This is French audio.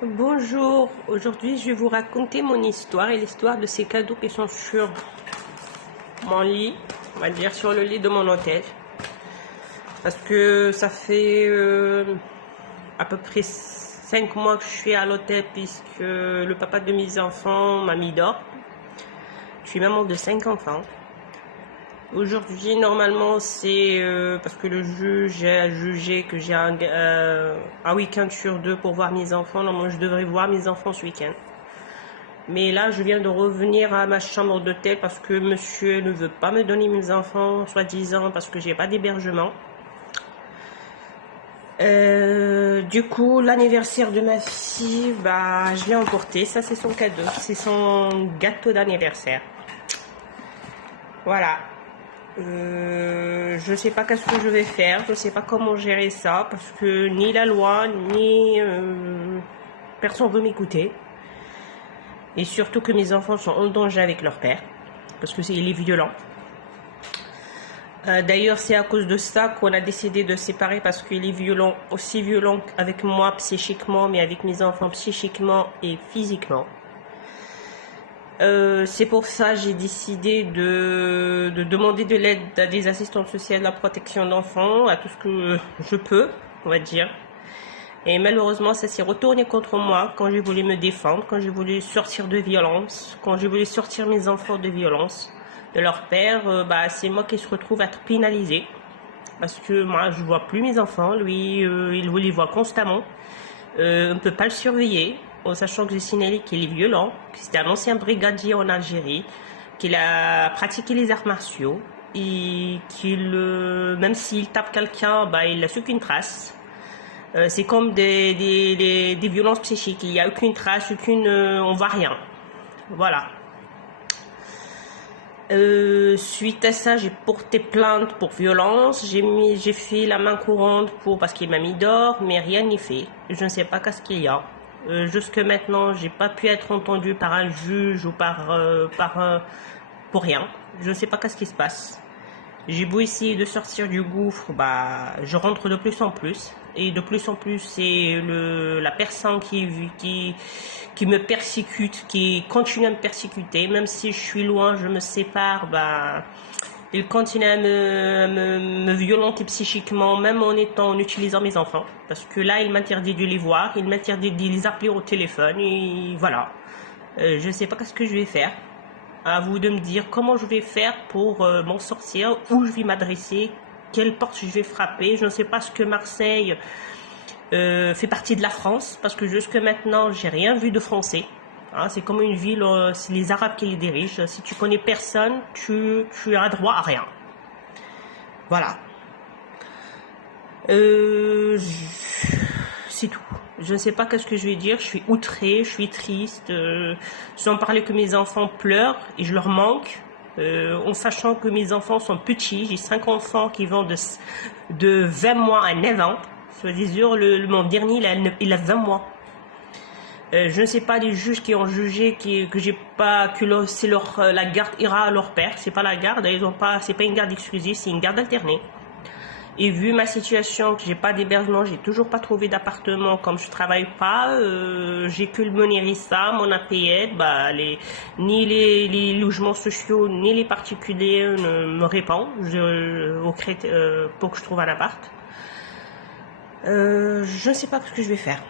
Bonjour, aujourd'hui je vais vous raconter mon histoire et l'histoire de ces cadeaux qui sont sur mon lit, on va dire sur le lit de mon hôtel. Parce que ça fait à peu près 5 mois que je suis à l'hôtel puisque le papa de mes enfants m'a mis dehors. Je suis maman de 5 enfants. Aujourd'hui, normalement, c'est parce que le juge a jugé que j'ai un week-end sur 2 pour voir mes enfants. Normalement, je devrais voir mes enfants ce week-end. Mais là, je viens de revenir à ma chambre d'hôtel parce que monsieur ne veut pas me donner mes enfants, soi-disant, parce que j'ai pas d'hébergement. Du coup, l'anniversaire de ma fille, je l'ai emporté. Ça, c'est son cadeau. C'est son gâteau d'anniversaire. Voilà. Je sais pas qu'est-ce que je vais faire, je sais pas comment gérer ça parce que ni la loi ni personne veut m'écouter et surtout que mes enfants sont en danger avec leur père parce que il est violent. D'ailleurs c'est à cause de ça qu'on a décidé de séparer parce qu'il est violent, aussi violent avec moi psychiquement mais avec mes enfants psychiquement et physiquement. C'est pour ça que j'ai décidé de demander de l'aide à des assistantes sociales de la protection d'enfants, à tout ce que je peux, on va dire. Et malheureusement, ça s'est retourné contre moi quand j'ai voulu me défendre, quand j'ai voulu sortir de violence, quand j'ai voulu sortir mes enfants de violence de leur père. C'est moi qui se retrouve à être pénalisée. Parce que moi, je vois plus mes enfants, lui, il les voit constamment. On ne peut pas le surveiller. En sachant que j'ai signalé qu'il est violent, que c'était un ancien brigadier en Algérie, qu'il a pratiqué les arts martiaux et qu'il, même s'il tape quelqu'un, il laisse aucune trace. C'est comme des violences psychiques, il n'y a aucune trace, on voit rien. Voilà. Suite à ça, j'ai porté plainte pour violence. J'ai fait la main courante parce qu'il m'a mis dehors, mais rien n'y fait. Je ne sais pas qu'est-ce qu'il y a. Jusque maintenant, j'ai pas pu être entendue par un juge ou pour rien. Je ne sais pas qu'est-ce qui se passe. J'ai beau essayer de sortir du gouffre, je rentre de plus en plus. Et de plus en plus, c'est la personne qui me persécute, qui continue à me persécuter. Même si je suis loin, je me sépare, il continue à me violenter psychiquement, même en utilisant mes enfants. Parce que là, il m'interdit de les voir, il m'interdit de les appeler au téléphone, et voilà. Je ne sais pas ce que je vais faire. À vous de me dire comment je vais faire pour m'en sortir, où je vais m'adresser, quelle porte je vais frapper. Je ne sais pas ce que Marseille fait partie de la France, parce que jusque maintenant, j'ai rien vu de français. C'est comme une ville, c'est les Arabes qui les dirigent. Si tu connais personne, tu as droit à rien. Voilà. C'est tout. Je ne sais pas qu'est-ce que je vais dire. Je suis outrée, je suis triste. Sans parler que mes enfants pleurent et je leur manque. En sachant que mes enfants sont petits. J'ai 5 enfants qui vont de 20 mois à 9 ans. Soit disant, mon dernier, il a 20 mois. Je ne sais pas les juges qui ont jugé la garde ira à leur père. C'est pas la garde, c'est pas une garde exclusive, c'est une garde alternée. Et vu ma situation, que j'ai pas d'hébergement, j'ai toujours pas trouvé d'appartement, comme je travaille pas, j'ai que le Monérissa, mon APL, ni les logements sociaux, ni les particuliers ne me répondent pour que je trouve un appart. Je ne sais pas ce que je vais faire.